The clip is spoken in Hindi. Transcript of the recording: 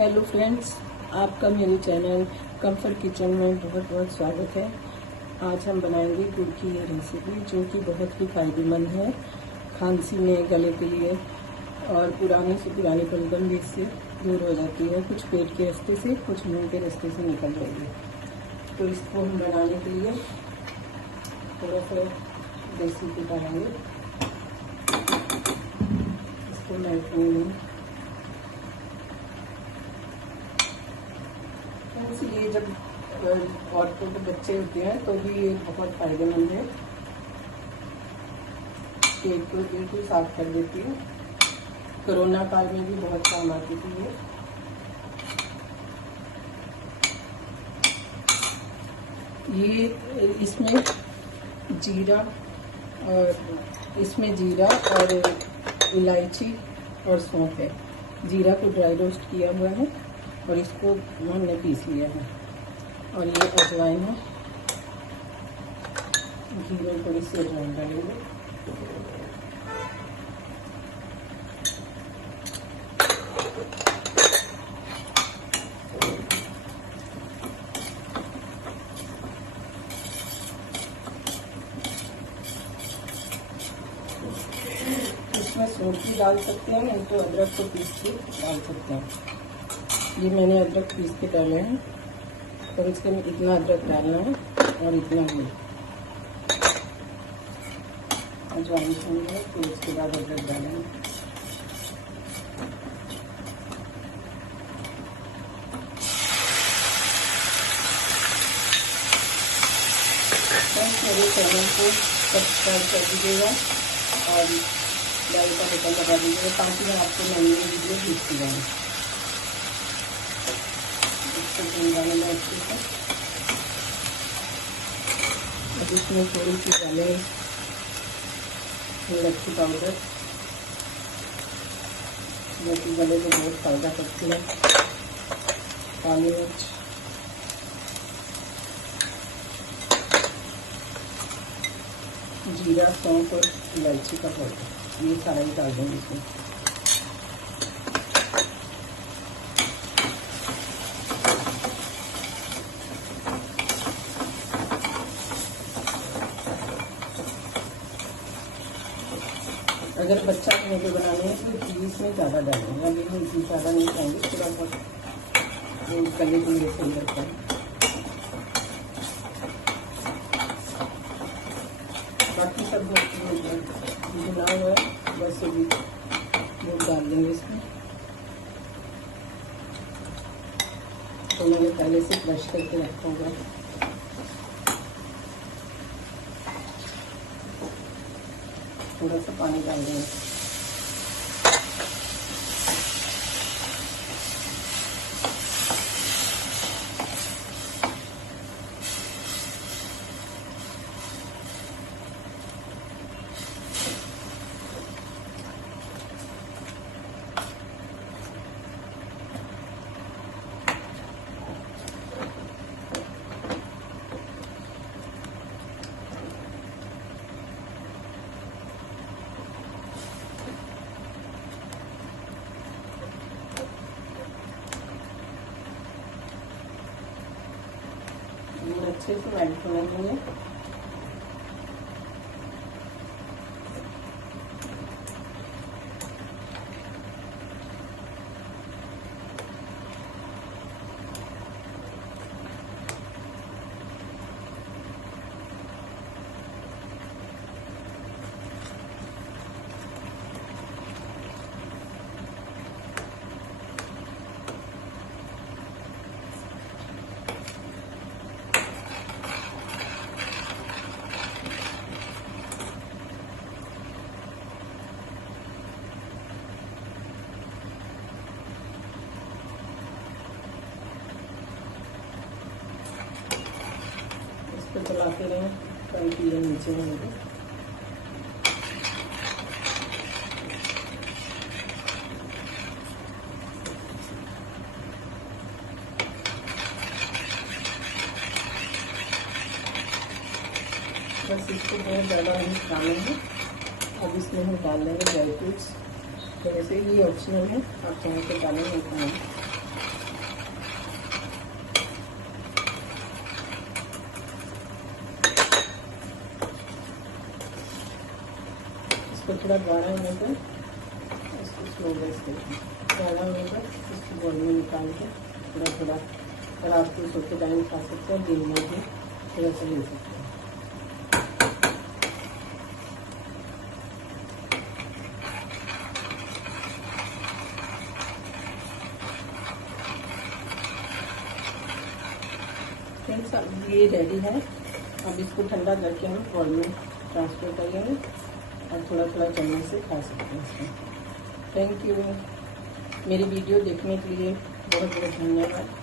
हेलो फ्रेंड्स, आपका मेरे चैनल कंफर्ट किचन में बहुत बहुत स्वागत है। आज हम बनाएंगे गुड़ की ये रेसिपी जो कि बहुत ही फायदेमंद है खांसी में, गले के लिए और पुरानी से पुरानी प्रॉब्लम भी इससे दूर हो जाती है। कुछ पेट के रास्ते से, कुछ मुंह के रास्ते से निकल जाएगी। तो इसको हम बनाने के लिए थोड़ा सा देसी घी डालेंगे। इसको मेल्ट होने ये जब औरतों के बच्चे होते हैं तो भी ये बहुत फायदेमंद है। पेट को बिल्कुल साफ कर देती है। कोरोना काल में भी बहुत काम आती थी ये। इसमें जीरा और इलायची और सौंफ है। जीरा को ड्राई रोस्ट किया हुआ है और इसको हमने पीस लिया है। और ये अजवाइन है, घी में थोड़ी सी अजवाइन डालेंगे। इसमें सौंफ भी डाल सकते हैं, नहीं तो अदरक को पीस के डाल सकते हैं। ये मैंने अदरक पीस के डाले हैं और इसके में इतना अदरक डालना है और इतना ही अजवाइन होंगे। फिर उसके बाद अदरक डालेंगे। मेरे चैनल को सब्सक्राइब कर दीजिएगा और बेल का बटन दबा दीजिएगा ताकि मैं आपको नई नई वीडियो भेजती जाऊँ। डालेंगे अच्छे से। अब इसमें थोड़ी सी डालें इलायची पाउडर जो कि गले को बहुत फायदा करती है। काली मिर्च, जीरा, सौंफ और इलायची का पाउडर, ये सारा ही डाल देंगे इसमें। अगर बच्चा खाने के बनाने हैं तो घी इसमें ज़्यादा डालेंगे। अभी हम घी ज़्यादा नहीं खाएंगे, थोड़ा बहुत गले के लिए सही लगता है। बाकी सब भुना हुआ है, बस अभी दूध डाल देंगे इसमें। तो मैंने पहले से क्रश करके रखा हुआ है। थोड़ा सा पानी डाल देंगे। अच्छे से मेल्ट होने देंगे। इसको चलाते रहें ताकि ये नीचे नहीं लगे। बस इसको बहुत ज़्यादा नहीं डालेंगे। अब इसमें हम डाल देंगे ड्राई फ्रूट्स। तो वैसे ये ऑप्शनल है, आप चाहें तो डालें नहीं खाएंगे। थोड़ा गाढ़ा होने पर इसको स्लो गैस करके, गाढ़ा होने पर इसको बॉल में निकाल के थोड़ा थोड़ा रात को सोते टाइम खा सकते हैं, दिन में भी थोड़ा सा ले सकते हैं। फ्रेंड्स अब ये रेडी है। अब इसको ठंडा करके हम बॉल में ट्रांसफर करेंगे और थोड़ा थोड़ा चम्मच से खा सकते हैं इसको। थैंक यू, मेरी वीडियो देखने के लिए बहुत बहुत धन्यवाद।